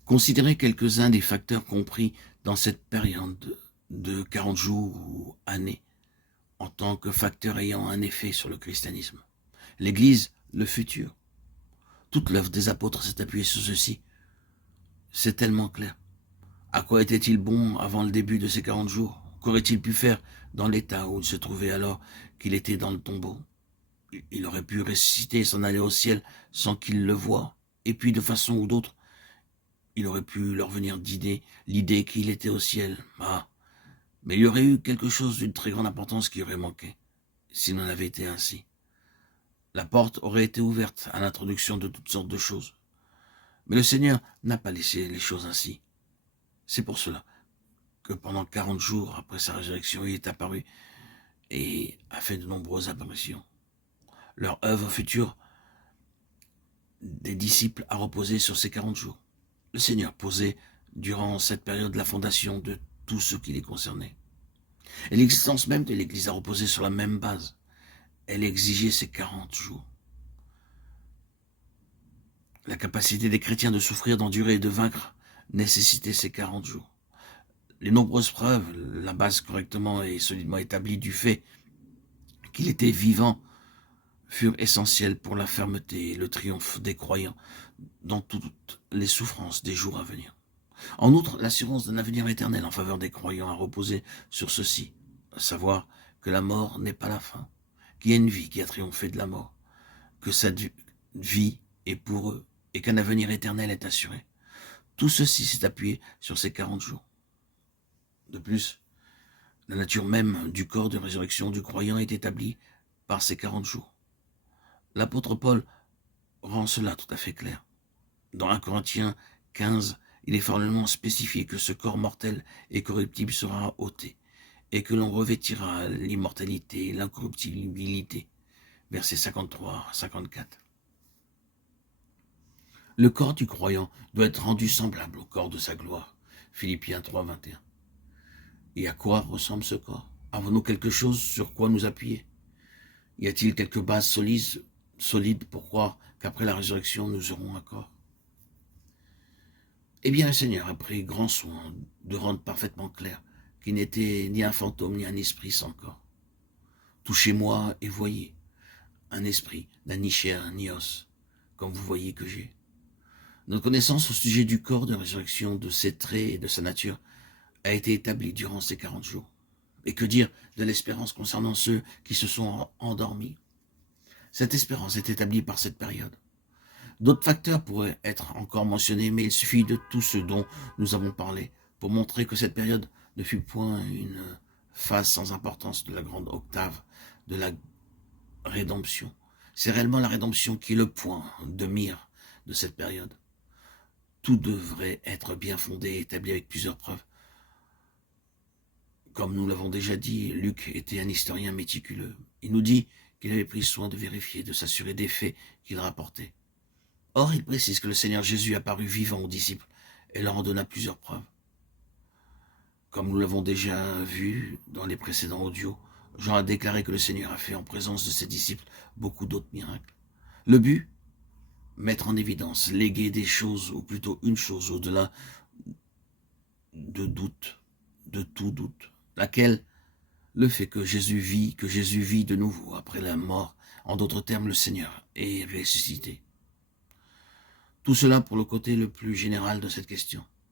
Considérez quelques-uns des facteurs compris dans cette période de 40 jours ou années en tant que facteurs ayant un effet sur le christianisme. L'Église, le futur. Toute l'œuvre des apôtres s'est appuyée sur ceci. C'est tellement clair. À quoi était-il bon avant le début de ces 40 jours? Qu'aurait-il pu faire dans l'état où il se trouvait alors qu'il était dans le tombeau? Il aurait pu ressusciter et s'en aller au ciel sans qu'il le voie. Et puis, de façon ou d'autre, il aurait pu leur venir l'idée qu'il était au ciel. Ah, mais il y aurait eu quelque chose d'une très grande importance qui aurait manqué, s'il n'en avait été ainsi. La porte aurait été ouverte à l'introduction de toutes sortes de choses. Mais le Seigneur n'a pas laissé les choses ainsi. C'est pour cela que pendant 40 jours après sa résurrection, il est apparu et a fait de nombreuses apparitions. Leur œuvre future des disciples a reposé sur ces 40 jours. Le Seigneur posait durant cette période la fondation de tout ce qui les concernait. Et l'existence même de l'Église a reposé sur la même base. Elle exigeait ces 40 jours. La capacité des chrétiens de souffrir, d'endurer et de vaincre nécessitait ces 40 jours. Les nombreuses preuves, la base correctement et solidement établie du fait qu'il était vivant, furent essentielles pour la fermeté et le triomphe des croyants dans toutes les souffrances des jours à venir. En outre, l'assurance d'un avenir éternel en faveur des croyants a reposé sur ceci, à savoir que la mort n'est pas la fin, qu'il y a une vie qui a triomphé de la mort, que cette vie est pour eux et qu'un avenir éternel est assuré. Tout ceci s'est appuyé sur ces 40 jours. De plus, la nature même du corps de résurrection du croyant est établie par ces 40 jours. L'apôtre Paul rend cela tout à fait clair. Dans 1 Corinthiens 15, il est formellement spécifié que ce corps mortel et corruptible sera ôté, et que l'on revêtira l'immortalité et l'incorruptibilité. Versets 53 à 54. Le corps du croyant doit être rendu semblable au corps de sa gloire. Philippiens 3, 21. Et à quoi ressemble ce corps? Avons-nous quelque chose sur quoi nous appuyer? Y a-t-il quelques bases solides pour croire qu'après la résurrection, nous aurons un corps? Eh bien, le Seigneur a pris grand soin de rendre parfaitement clair qu'il n'était ni un fantôme ni un esprit sans corps. Touchez-moi et voyez, un esprit n'a ni chair ni os, comme vous voyez que j'ai. Notre connaissance au sujet du corps de résurrection, de ses traits et de sa nature a été établie durant ces 40 jours. Et que dire de l'espérance concernant ceux qui se sont endormis? Cette espérance est établie par cette période. D'autres facteurs pourraient être encore mentionnés, mais il suffit de tout ce dont nous avons parlé pour montrer que cette période ne fut point une phase sans importance de la grande octave de la rédemption. C'est réellement la rédemption qui est le point de mire de cette période. Tout devrait être bien fondé et établi avec plusieurs preuves. Comme nous l'avons déjà dit, Luc était un historien méticuleux. Il nous dit qu'il avait pris soin de vérifier, de s'assurer des faits qu'il rapportait. Or, il précise que le Seigneur Jésus apparut vivant aux disciples et leur en donna plusieurs preuves. Comme nous l'avons déjà vu dans les précédents audios, Jean a déclaré que le Seigneur a fait en présence de ses disciples beaucoup d'autres miracles. Le but? Mettre en évidence, léguer des choses, ou plutôt une chose au-delà de doute, de tout doute, laquelle? Le fait que Jésus vit de nouveau après la mort, en d'autres termes, le Seigneur est ressuscité. Tout cela pour le côté le plus général de cette question.